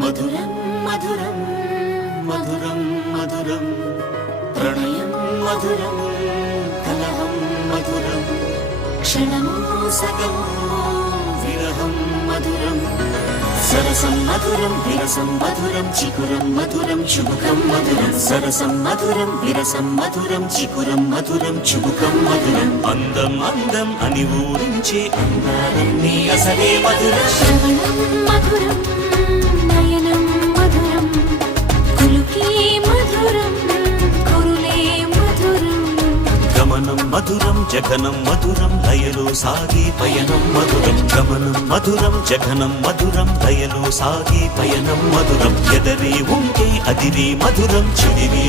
మధురం మధురం మధురం మధురం ప్రణయం మధురం కలహం మధురం క్షణము సగము విరహం మధురం సరసం మధురం విరసం మధురం చికురం మధురం చుబుకం మధురం సరసం మధురం విరసం మధురం చికురం మధురం చుబుకం మధురం అందం అందం అని ఊరించే అందాలన్నీ అసలే మధురం మధురం జగనం మధురం లయలో సాగే పయనం మధురం గమనం మధురం జగనం మధురం లయలో సాగే పయనం మధురం ఎదరే ఉంటే అదిరే మధురం చెదిరే